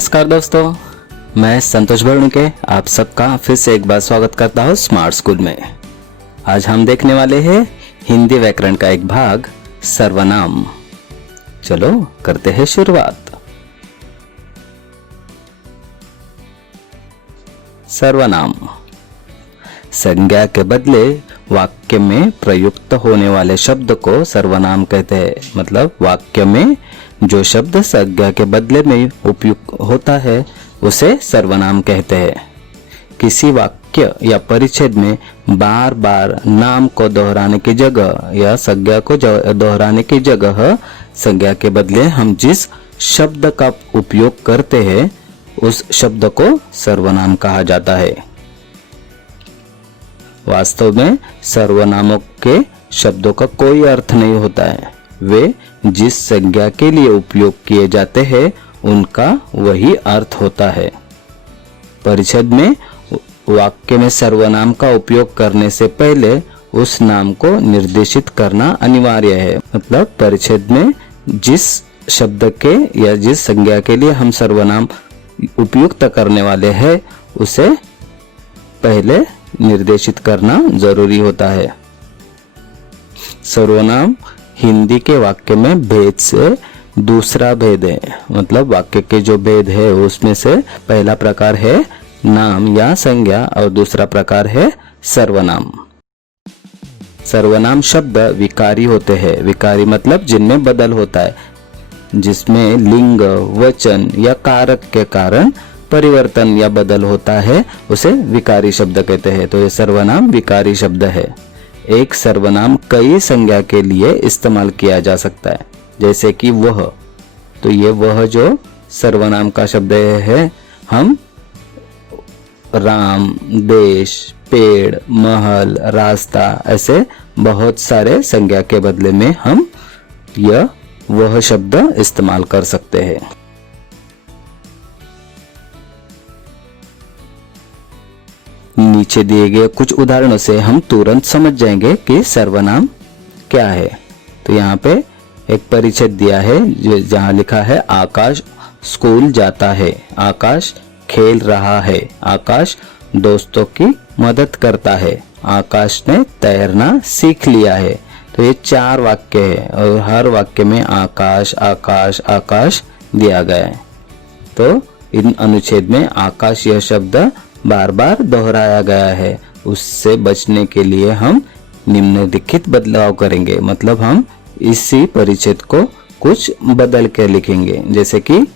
नमस्कार दोस्तों, मैं संतोष बड़ुके आप सबका फिर से एक बार स्वागत करता हूँ स्मार्ट स्कूल में। आज हम देखने वाले हैं हिंदी व्याकरण का एक भाग सर्वनाम। चलो करते हैं शुरुआत। सर्वनाम संज्ञा के बदले वाक्य में प्रयुक्त होने वाले शब्द को सर्वनाम कहते हैं। मतलब वाक्य में जो शब्द संज्ञा के बदले में उपयुक्त होता है उसे सर्वनाम कहते हैं। किसी वाक्य या परिच्छेद में बार बार नाम को दोहराने की जगह या संज्ञा को दोहराने की जगह संज्ञा के बदले हम जिस शब्द का उपयोग करते हैं उस शब्द को सर्वनाम कहा जाता है। वास्तव में सर्वनामों के शब्दों का कोई अर्थ नहीं होता है। वे जिस संज्ञा के लिए उपयोग किए जाते हैं उनका वही अर्थ होता है। परिच्छेद में वाक्य में सर्वनाम का उपयोग करने से पहले उस नाम को निर्देशित करना अनिवार्य है। मतलब परिच्छेद में जिस शब्द के या जिस संज्ञा के लिए हम सर्वनाम उपयुक्त करने वाले हैं उसे पहले निर्देशित करना जरूरी होता है। सर्वनाम हिंदी के वाक्य में भेद से दूसरा भेद है। मतलब वाक्य के जो भेद है उसमें से पहला प्रकार है नाम या संज्ञा और दूसरा प्रकार है सर्वनाम। सर्वनाम शब्द विकारी होते हैं। विकारी मतलब जिनमें बदल होता है, जिसमें लिंग, वचन या कारक के कारण परिवर्तन या बदल होता है उसे विकारी शब्द कहते हैं। तो ये सर्वनाम विकारी शब्द है। एक सर्वनाम कई संज्ञा के लिए इस्तेमाल किया जा सकता है, जैसे कि वह। तो ये वह जो सर्वनाम का शब्द है, हम राम, देश, पेड़, महल, रास्ता ऐसे बहुत सारे संज्ञा के बदले में हम यह वह शब्द इस्तेमाल कर सकते हैं। नीचे दिए गए कुछ उदाहरणों से हम तुरंत समझ जाएंगे कि सर्वनाम क्या है। तो यहाँ पे एक परिच्छेद दिया है जहाँ लिखा है आकाश स्कूल जाता है, आकाश खेल रहा है, आकाश दोस्तों की मदद करता है, आकाश ने तैरना सीख लिया है। तो ये 4 वाक्य है और हर वाक्य में आकाश आकाश आकाश दिया गया है। तो इन अनुच्छेद में आकाश यह शब्द बार बार दोहराया गया है। उससे बचने के लिए हम निम्नलिखित बदलाव करेंगे। मतलब हम इसी परिच्छेद को कुछ बदल के लिखेंगे, जैसे कि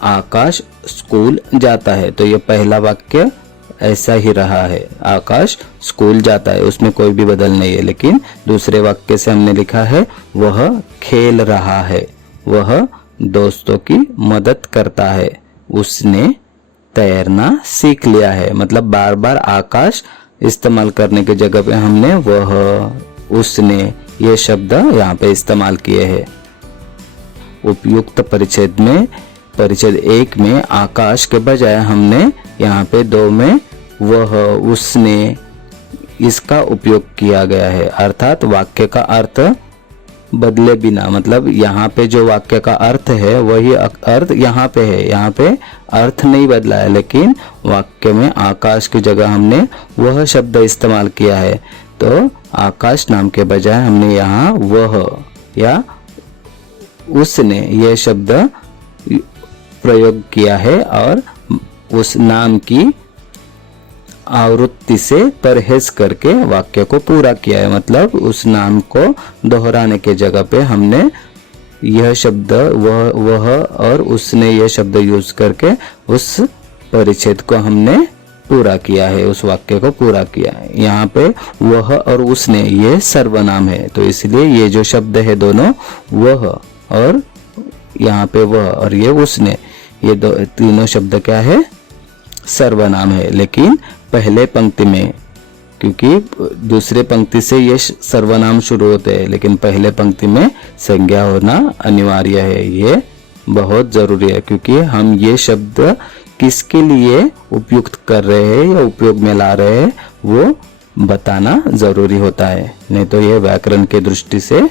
आकाश स्कूल जाता है। तो ये पहला वाक्य ऐसा ही रहा है, आकाश स्कूल जाता है, उसमें कोई भी बदल नहीं है। लेकिन दूसरे वाक्य से हमने लिखा है वह खेल रहा है, वह दोस्तों की मदद करता है, उसने तैरना सीख लिया है। मतलब बार बार आकाश इस्तेमाल करने की जगह पे हमने वह, उसने ये शब्द यहाँ पे इस्तेमाल किए हैं। उपयुक्त परिच्छेद में परिच्छेद 1 में आकाश के बजाय हमने यहाँ पे 2 में वह, उसने इसका उपयोग किया गया है। अर्थात वाक्य का अर्थ बदले बिना, मतलब यहाँ पे जो वाक्य का अर्थ है वही अर्थ यहाँ पे है। यहाँ पे अर्थ नहीं बदला है, लेकिन वाक्य में आकाश की जगह हमने वह शब्द इस्तेमाल किया है। तो आकाश नाम के बजाय हमने यहाँ वह या उसने यह शब्द प्रयोग किया है और उस नाम की आवृत्ति से परहेज करके वाक्य को पूरा किया है। मतलब उस नाम को दोहराने के जगह पे हमने यह शब्द वह और उसने यह शब्द यूज करके उस परिच्छेद को हमने पूरा किया है, उस वाक्य को पूरा किया है। यहाँ पे वह और उसने ये सर्वनाम है, तो इसलिए ये जो शब्द है दोनों वह और यहाँ पे वह और ये उसने, ये तीनों शब्द क्या है, सर्वनाम है। लेकिन पहले पंक्ति में, क्योंकि दूसरे पंक्ति से ये सर्वनाम शुरू होते हैं, लेकिन पहले पंक्ति में संज्ञा होना अनिवार्य है। ये बहुत जरूरी है, क्योंकि हम ये शब्द किसके लिए उपयुक्त कर रहे हैं या उपयोग में ला रहे हैं वो बताना जरूरी होता है, नहीं तो ये व्याकरण के दृष्टि से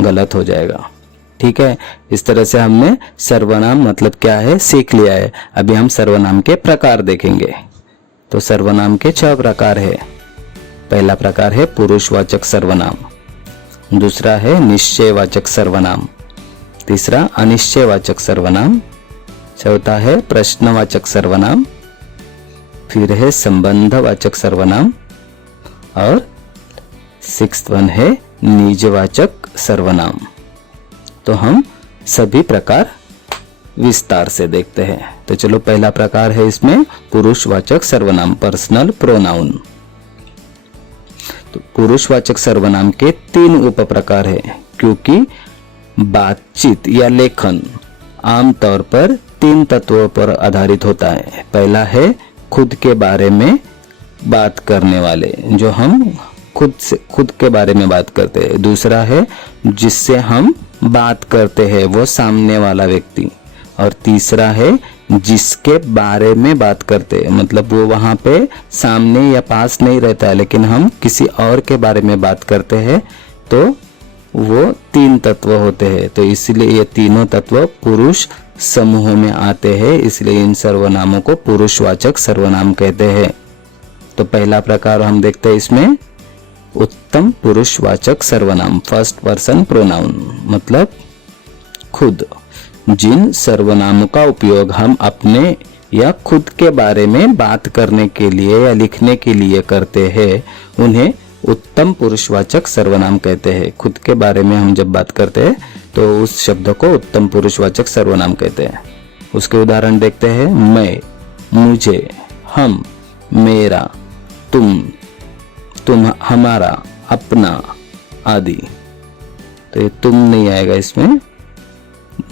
गलत हो जाएगा। ठीक है। इस तरह से हमने सर्वनाम मतलब क्या है सीख लिया है। अभी हम सर्वनाम के प्रकार देखेंगे। तो सर्वनाम के 6 प्रकार है। पहला प्रकार है पुरुषवाचक सर्वनाम, दूसरा है निश्चयवाचक सर्वनाम, तीसरा अनिश्चयवाचक सर्वनाम, चौथा है प्रश्नवाचक सर्वनाम, फिर है संबंधवाचक सर्वनाम और 6th वन है निजवाचक सर्वनाम। तो हम सभी प्रकार विस्तार से देखते हैं। तो चलो, पहला प्रकार है इसमें पुरुषवाचक सर्वनाम, पर्सनल प्रोनाउन। तो पुरुषवाचक सर्वनाम के 3 उप प्रकार है, क्योंकि बातचीत या लेखन आमतौर पर 3 तत्वों पर आधारित होता है। पहला है खुद के बारे में बात करने वाले, जो हम खुद के बारे में बात करते हैं। दूसरा है जिससे हम बात करते हैं, वो सामने वाला व्यक्ति। और तीसरा है जिसके बारे में बात करते हैं, मतलब वो वहाँ पे सामने या पास नहीं रहता है, लेकिन हम किसी और के बारे में बात करते हैं। तो वो 3 तत्व होते हैं। तो इसलिए ये तीनों तत्व पुरुष समूह में आते हैं, इसलिए इन सर्वनामों को पुरुषवाचक सर्वनाम कहते हैं। तो पहला प्रकार हम देखते हैं इसमें उत्तम पुरुषवाचक सर्वनाम, फर्स्ट पर्सन प्रोनाउन, मतलब खुद। जिन सर्वनामों का उपयोग हम अपने या खुद के बारे में बात करने के लिए या लिखने के लिए करते हैं, उन्हें उत्तम पुरुषवाचक सर्वनाम कहते हैं। खुद के बारे में हम जब बात करते हैं तो उस शब्द को उत्तम पुरुषवाचक सर्वनाम कहते हैं। उसके उदाहरण देखते हैं। मैं, मुझे, हम, मेरा, तुम, हमारा, अपना आदि। तो ये तुम नहीं आएगा इसमें,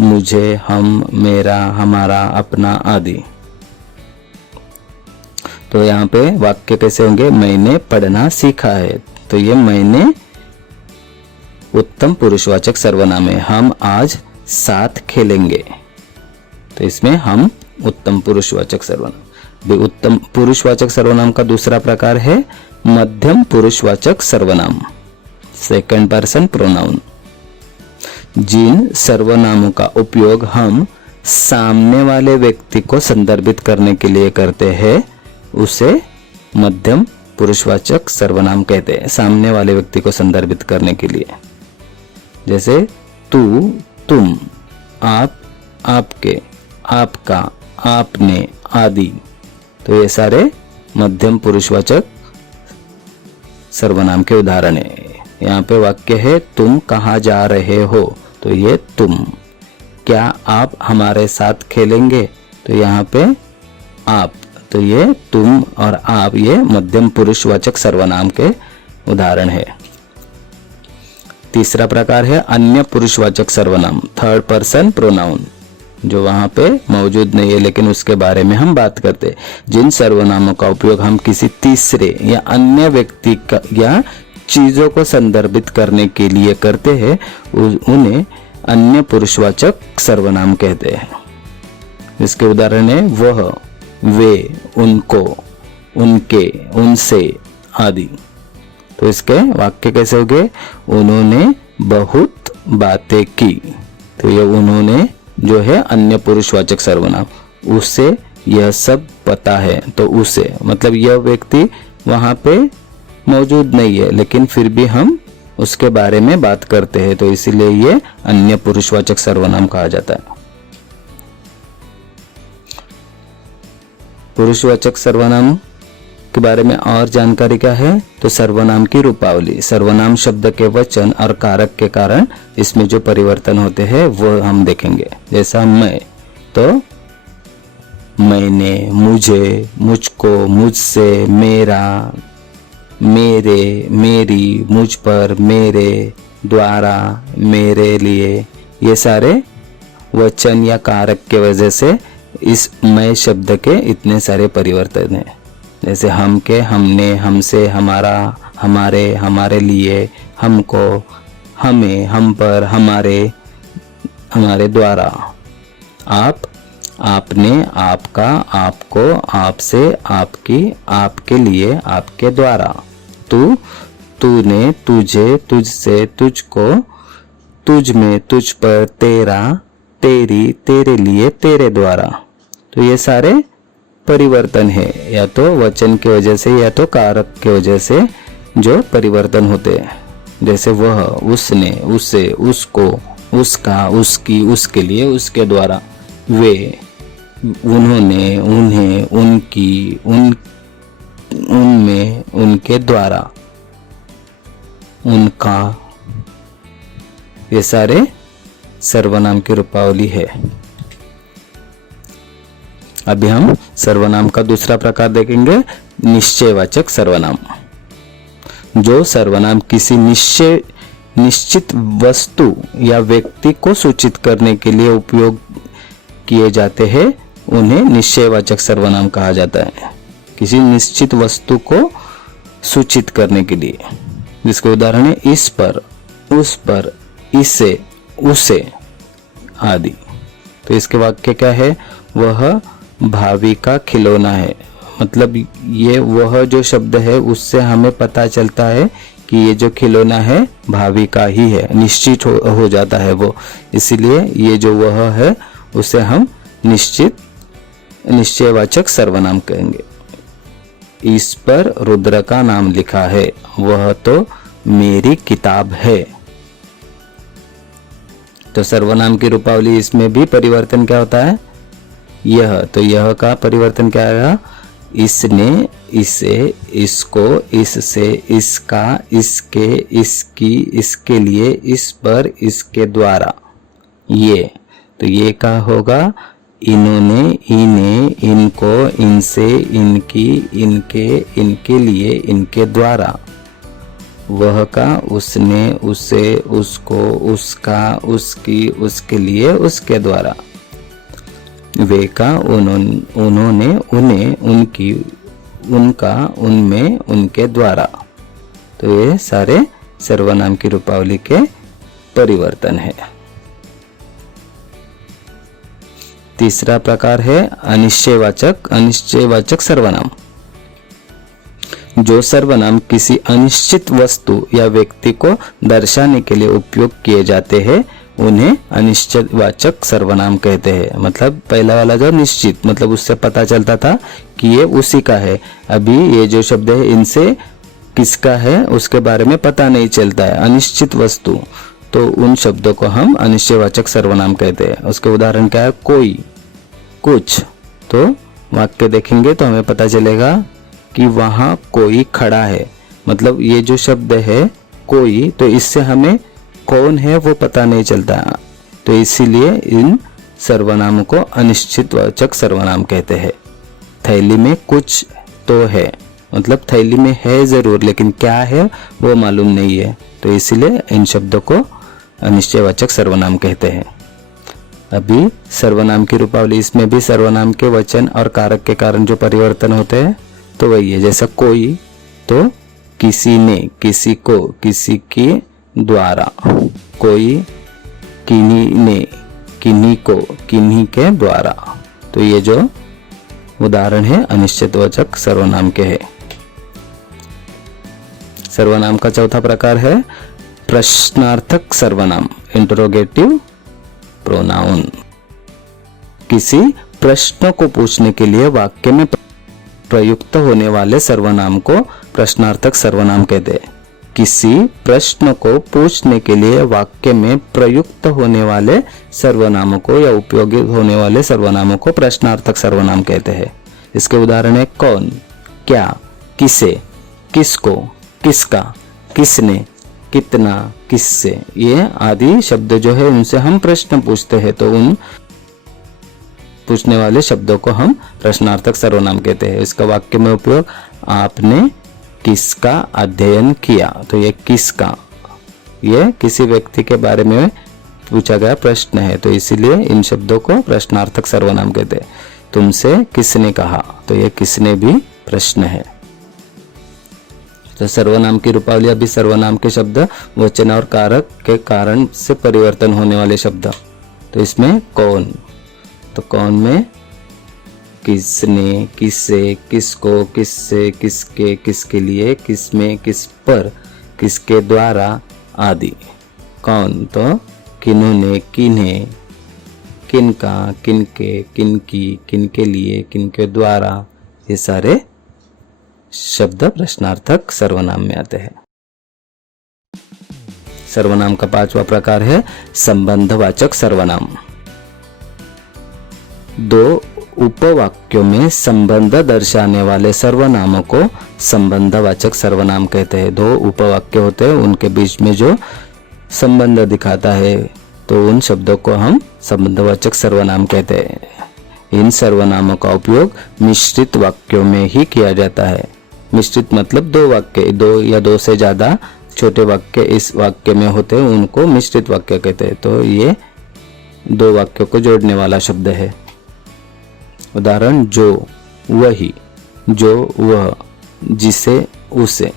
मुझे, हम, मेरा, हमारा, अपना आदि। तो यहाँ पे वाक्य कैसे होंगे? मैंने पढ़ना सीखा है, तो ये मैंने उत्तम पुरुषवाचक सर्वनाम है। हम आज साथ खेलेंगे, तो इसमें हम उत्तम पुरुषवाचक सर्वनाम। उत्तम पुरुषवाचक सर्वनाम का दूसरा प्रकार है मध्यम पुरुषवाचक सर्वनाम, सेकंड पर्सन प्रोनाउन। जिन सर्वनामों का उपयोग हम सामने वाले व्यक्ति को संदर्भित करने के लिए करते हैं, उसे मध्यम पुरुषवाचक सर्वनाम कहते हैं, सामने वाले व्यक्ति को संदर्भित करने के लिए। जैसे तू, तुम, आप, आपके, आपका, आपने आदि। तो ये सारे मध्यम पुरुषवाचक सर्वनाम के उदाहरण है। यहाँ पे वाक्य है तुम कहाँ जा रहे हो, तो ये तुम। क्या आप हमारे साथ खेलेंगे, तो यहाँ पे आप। तो ये तुम और आप, ये मध्यम पुरुषवाचक सर्वनाम के उदाहरण है। तीसरा प्रकार है अन्य पुरुषवाचक सर्वनाम, थर्ड पर्सन प्रोनाउन, जो वहां पे मौजूद नहीं है लेकिन उसके बारे में हम बात करते हैं। जिन सर्वनामों का उपयोग हम किसी तीसरे या अन्य व्यक्ति का या चीजों को संदर्भित करने के लिए करते हैं, उन्हें अन्य पुरुषवाचक सर्वनाम कहते हैं। इसके उदाहरण है वह, वे, उनको, उनके, उनसे आदि। तो इसके वाक्य कैसे हो गए? उन्होंने बहुत बातें की, तो ये उन्होंने जो है अन्य पुरुषवाचक सर्वनाम। उसे यह सब पता है, तो उसे मतलब यह व्यक्ति वहां पे मौजूद नहीं है लेकिन फिर भी हम उसके बारे में बात करते हैं, तो इसीलिए ये अन्य पुरुषवाचक सर्वनाम कहा जाता है। पुरुषवाचक सर्वनाम के बारे में और जानकारी क्या है? तो सर्वनाम की रूपावली, सर्वनाम शब्द के वचन और कारक के कारण इसमें जो परिवर्तन होते हैं वो हम देखेंगे। जैसा मैं, तो मैंने, मुझे, मुझको, मुझसे, मेरा, मेरे, मेरी, मुझ पर, मेरे, द्वारा, मेरे लिए, ये सारे वचन या कारक के वजह से इस मैं शब्द के इतने सारे परिवर्तन हैं। जैसे हम के, हमने, हमसे, हमारा, हमारे, हमारे लिए, हमको, हमें, हम पर, हमारे, हमारे द्वारा, आप, आपने, आपका, आपको, आपसे, आपकी, आपके लिए, आपके द्वारा, तू, तूने, तुझे, तुझसे, तुझको, तुझ में, तुझ पर, तेरा, तेरी, तेरे लिए, तेरे द्वारा। तो ये सारे परिवर्तन है, या तो वचन की वजह से या तो कारक की वजह से जो परिवर्तन होते हैं। जैसे वह, उसने, उसे, उसको, उसका, उसकी, उसके लिए, उसके द्वारा। वे, उन्होंने, उन्हें, उनकी, उनमें, उनके द्वारा, उनका। ये सारे सर्वनाम की रूपावली है। अभी हम सर्वनाम का दूसरा प्रकार देखेंगे, निश्चयवाचक सर्वनाम। जो सर्वनाम किसी निश्चित वस्तु या व्यक्ति को सूचित करने के लिए उपयोग किए जाते हैं, उन्हें निश्चयवाचक सर्वनाम कहा जाता है। किसी निश्चित वस्तु को सूचित करने के लिए, जिसके उदाहरण है इस पर, उस पर, इसे, उसे आदि। तो इसके वाक्य क्या है? वह भावी का खिलौना है। मतलब ये वह जो शब्द है उससे हमें पता चलता है कि ये जो खिलौना है भावी का ही है, निश्चित हो जाता है वो। इसीलिए ये जो वह है उसे हम निश्चयवाचक सर्वनाम कहेंगे। इस पर रुद्र का नाम लिखा है, वह तो मेरी किताब है। तो सर्वनाम की रूपावली इसमें भी परिवर्तन क्या होता है? यह, तो यह का परिवर्तन क्या आएगा? इसने, इसे, इसको, इससे, इसका, इसके, इसकी, इसके लिए, इस पर, इसके द्वारा। ये, तो ये का होगा इन्होंने, इन्हें, इनको, इनसे, इनकी, इनके, इनके लिए, इनके द्वारा। वह का उसने, उसे, उसको, उसका, उसकी, उसके लिए, उसके द्वारा। वे का उन्होंने, उन्हें, उनकी, उनका, उनमें, उनके द्वारा। तो ये सारे सर्वनाम की रूपावली के परिवर्तन है। तीसरा प्रकार है अनिश्चयवाचक सर्वनाम। जो सर्वनाम किसी अनिश्चित वस्तु या व्यक्ति को दर्शाने के लिए उपयोग किए जाते हैं, उन्हें अनिश्चयवाचक सर्वनाम कहते हैं। मतलब पहला वाला जो निश्चित, मतलब उससे पता चलता था कि ये उसी का है। अभी ये जो शब्द है इनसे किसका है उसके बारे में पता नहीं चलता है, अनिश्चित वस्तु। तो उन शब्दों को हम अनिश्चयवाचक सर्वनाम कहते हैं। उसके उदाहरण क्या है? कोई, कुछ। तो वाक्य देखेंगे तो हमें पता चलेगा कि वहां कोई खड़ा है। मतलब ये जो शब्द है कोई, तो इससे हमें कौन है वो पता नहीं चलता, तो इसीलिए इन सर्वनामों को अनिश्चितवाचक सर्वनाम कहते हैं। थैली में कुछ तो है, मतलब थैली में है जरूर, लेकिन क्या है वो मालूम नहीं है, तो इसीलिए इन शब्दों को अनिश्चयवाचक सर्वनाम कहते हैं। अभी सर्वनाम की रूपावली, इसमें भी सर्वनाम के वचन और कारक के कारण जो परिवर्तन होते हैं तो वही है। जैसा कोई, तो किसी ने, किसी को, किसी के द्वारा। कोई, किन्हीं ने, किन्हीं को, किन्हीं के द्वारा। तो ये जो उदाहरण है अनिश्चितवाचक सर्वनाम के है। सर्वनाम का चौथा प्रकार है प्रश्नार्थक सर्वनाम, इंटरोगेटिव प्रोनाउन। किसी प्रश्न को पूछने के लिए वाक्य में प्रयुक्त होने वाले सर्वनाम को प्रश्नार्थक सर्वनाम कहते हैं। किसी प्रश्न को पूछने के लिए वाक्य में प्रयुक्त होने वाले सर्वनामों को या उपयोगी होने वाले सर्वनामों को प्रश्नार्थक सर्वनाम कहते हैं। इसके उदाहरण है कौन, क्या, किसे, किसको, किसका, किसने, कितना, किससे। ये आदि शब्द जो है उनसे हम प्रश्न पूछते हैं, तो उन पूछने वाले शब्दों को हम प्रश्नार्थक सर्वनाम कहते हैं। इसका वाक्य में उपयोग, आपने किसका अध्ययन किया। तो ये किसका, ये किसी व्यक्ति के बारे में पूछा गया प्रश्न है, तो इसीलिए इन शब्दों को प्रश्नार्थक सर्वनाम कहते हैं। तुमसे किसने कहा, तो ये किसने भी प्रश्न है। तो सर्वनाम की रूपावली, अभी सर्वनाम के शब्द वचन और कारक के कारण से परिवर्तन होने वाले शब्द। तो इसमें कौन, तो कौन में किसने, किससे, किसको, किससे, किसके, किसके लिए, किसमें, किस पर, किसके द्वारा आदि। कौन, तो किन्होंने, किन्हें, किनका, किनके, किनकी, किनके लिए, किनके द्वारा, ये सारे शब्द प्रश्नार्थक सर्वनाम में आते हैं। सर्वनाम का 5वां प्रकार है संबंधवाचक सर्वनाम। दो उपवाक्यों में संबंध दर्शाने वाले सर्वनामों को संबंधवाचक सर्वनाम कहते हैं। दो उपवाक्य होते हैं, उनके बीच में जो संबंध दिखाता है तो उन शब्दों को हम संबंधवाचक सर्वनाम कहते हैं। इन सर्वनामों का उपयोग मिश्रित वाक्यों में ही किया जाता है। मिश्रित मतलब दो वाक्य, दो या दो से ज्यादा छोटे वाक्य इस वाक्य में होते हैं, उनको मिश्रित वाक्य कहते हैं। तो ये दो वाक्यों को जोड़ने वाला शब्द है। उदाहरण जो, वही, जो, वह, जिसे, उसे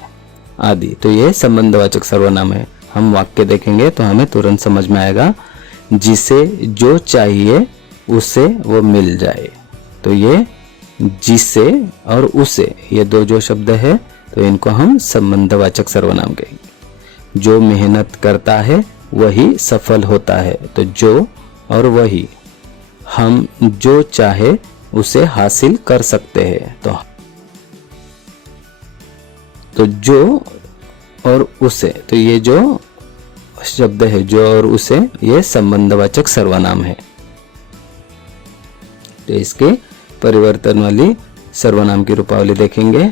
आदि। तो ये संबंधवाचक सर्वनाम है। हम वाक्य देखेंगे तो हमें तुरंत समझ में आएगा। जिसे जो चाहिए उसे वो मिल जाए, तो ये जिसे और उसे, ये दो जो शब्द है तो इनको हम संबंधवाचक सर्वनाम कहेंगे। जो मेहनत करता है वही सफल होता है, तो जो और वही, हम जो चाहे उसे हासिल कर सकते हैं। तो जो और उसे, तो ये जो शब्द है जो और उसे, ये संबंधवाचक सर्वनाम है। तो इसके परिवर्तन वाली सर्वनाम की रूपावली देखेंगे।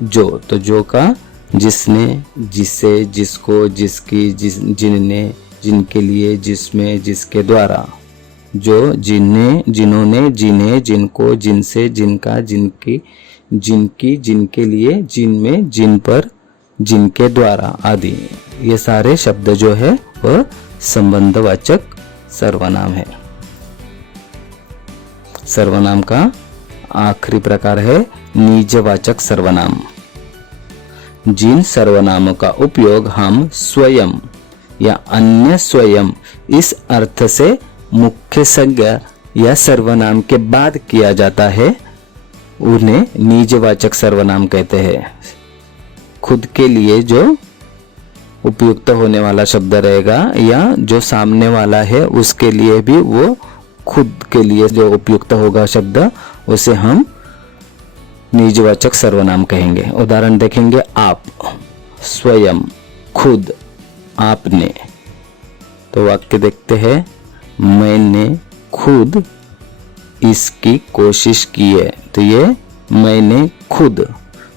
जो, तो जो का जिसने, जिसे, जिसको, जिसकी, जिनने, जिनके लिए, जिसमें, जिसके द्वारा। जो, जिन्हें, जिन्होंने, जिन्हें, जिनको, जिनसे, जिनका, जिनकी, जिनकी, जिनके लिए, जिनमें, जिन पर, जिनके द्वारा आदि। ये सारे शब्द जो है वह संबंधवाचक सर्वनाम है। सर्वनाम का आखिरी प्रकार है निजवाचक सर्वनाम। जिन सर्वनामों का उपयोग हम स्वयं या अन्य स्वयं इस अर्थ से मुख्य संज्ञा या सर्वनाम के बाद किया जाता है, उन्हें निजवाचक सर्वनाम कहते हैं। खुद के लिए जो उपयुक्त होने वाला शब्द रहेगा या जो सामने वाला है उसके लिए भी वो खुद के लिए जो उपयुक्त होगा शब्द, उसे हम निजवाचक सर्वनाम कहेंगे। उदाहरण देखेंगे। आप, स्वयं, खुद, आपने। तो वाक्य देखते हैं। मैंने खुद इसकी कोशिश की है, तो ये मैंने खुद,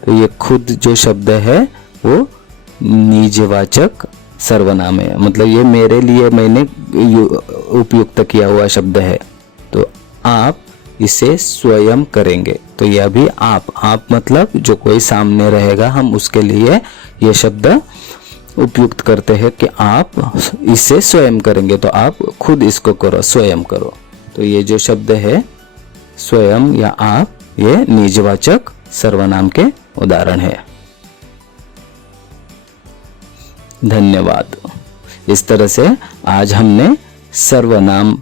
तो ये खुद जो शब्द है वो निजवाचक सर्वनाम है। मतलब ये मेरे लिए मैंने उपयुक्त किया हुआ शब्द है। तो आप इसे स्वयं करेंगे, तो यह भी आप मतलब जो कोई सामने रहेगा हम उसके लिए ये शब्द उपयुक्त करते हैं कि आप इसे स्वयं करेंगे, तो आप खुद इसको करो, स्वयं करो। तो ये जो शब्द है स्वयं या आप, ये निजवाचक सर्वनाम के उदाहरण है। धन्यवाद। इस तरह से आज हमने सर्वनाम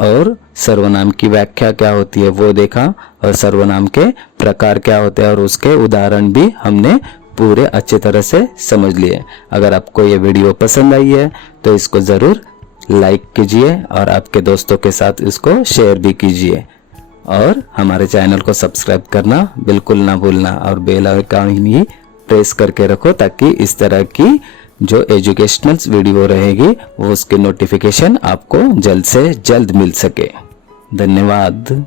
और सर्वनाम की व्याख्या क्या होती है वो देखा, और सर्वनाम के प्रकार क्या होते हैं और उसके उदाहरण भी हमने पूरे अच्छे तरह से समझ लिए। अगर आपको ये वीडियो पसंद आई है तो इसको ज़रूर लाइक कीजिए और आपके दोस्तों के साथ इसको शेयर भी कीजिए, और हमारे चैनल को सब्सक्राइब करना बिल्कुल ना भूलना, और बेल आइकन भी प्रेस करके रखो ताकि इस तरह की जो एजुकेशनल वीडियो रहेगी वो उसके नोटिफिकेशन आपको जल्द से जल्द मिल सके। धन्यवाद।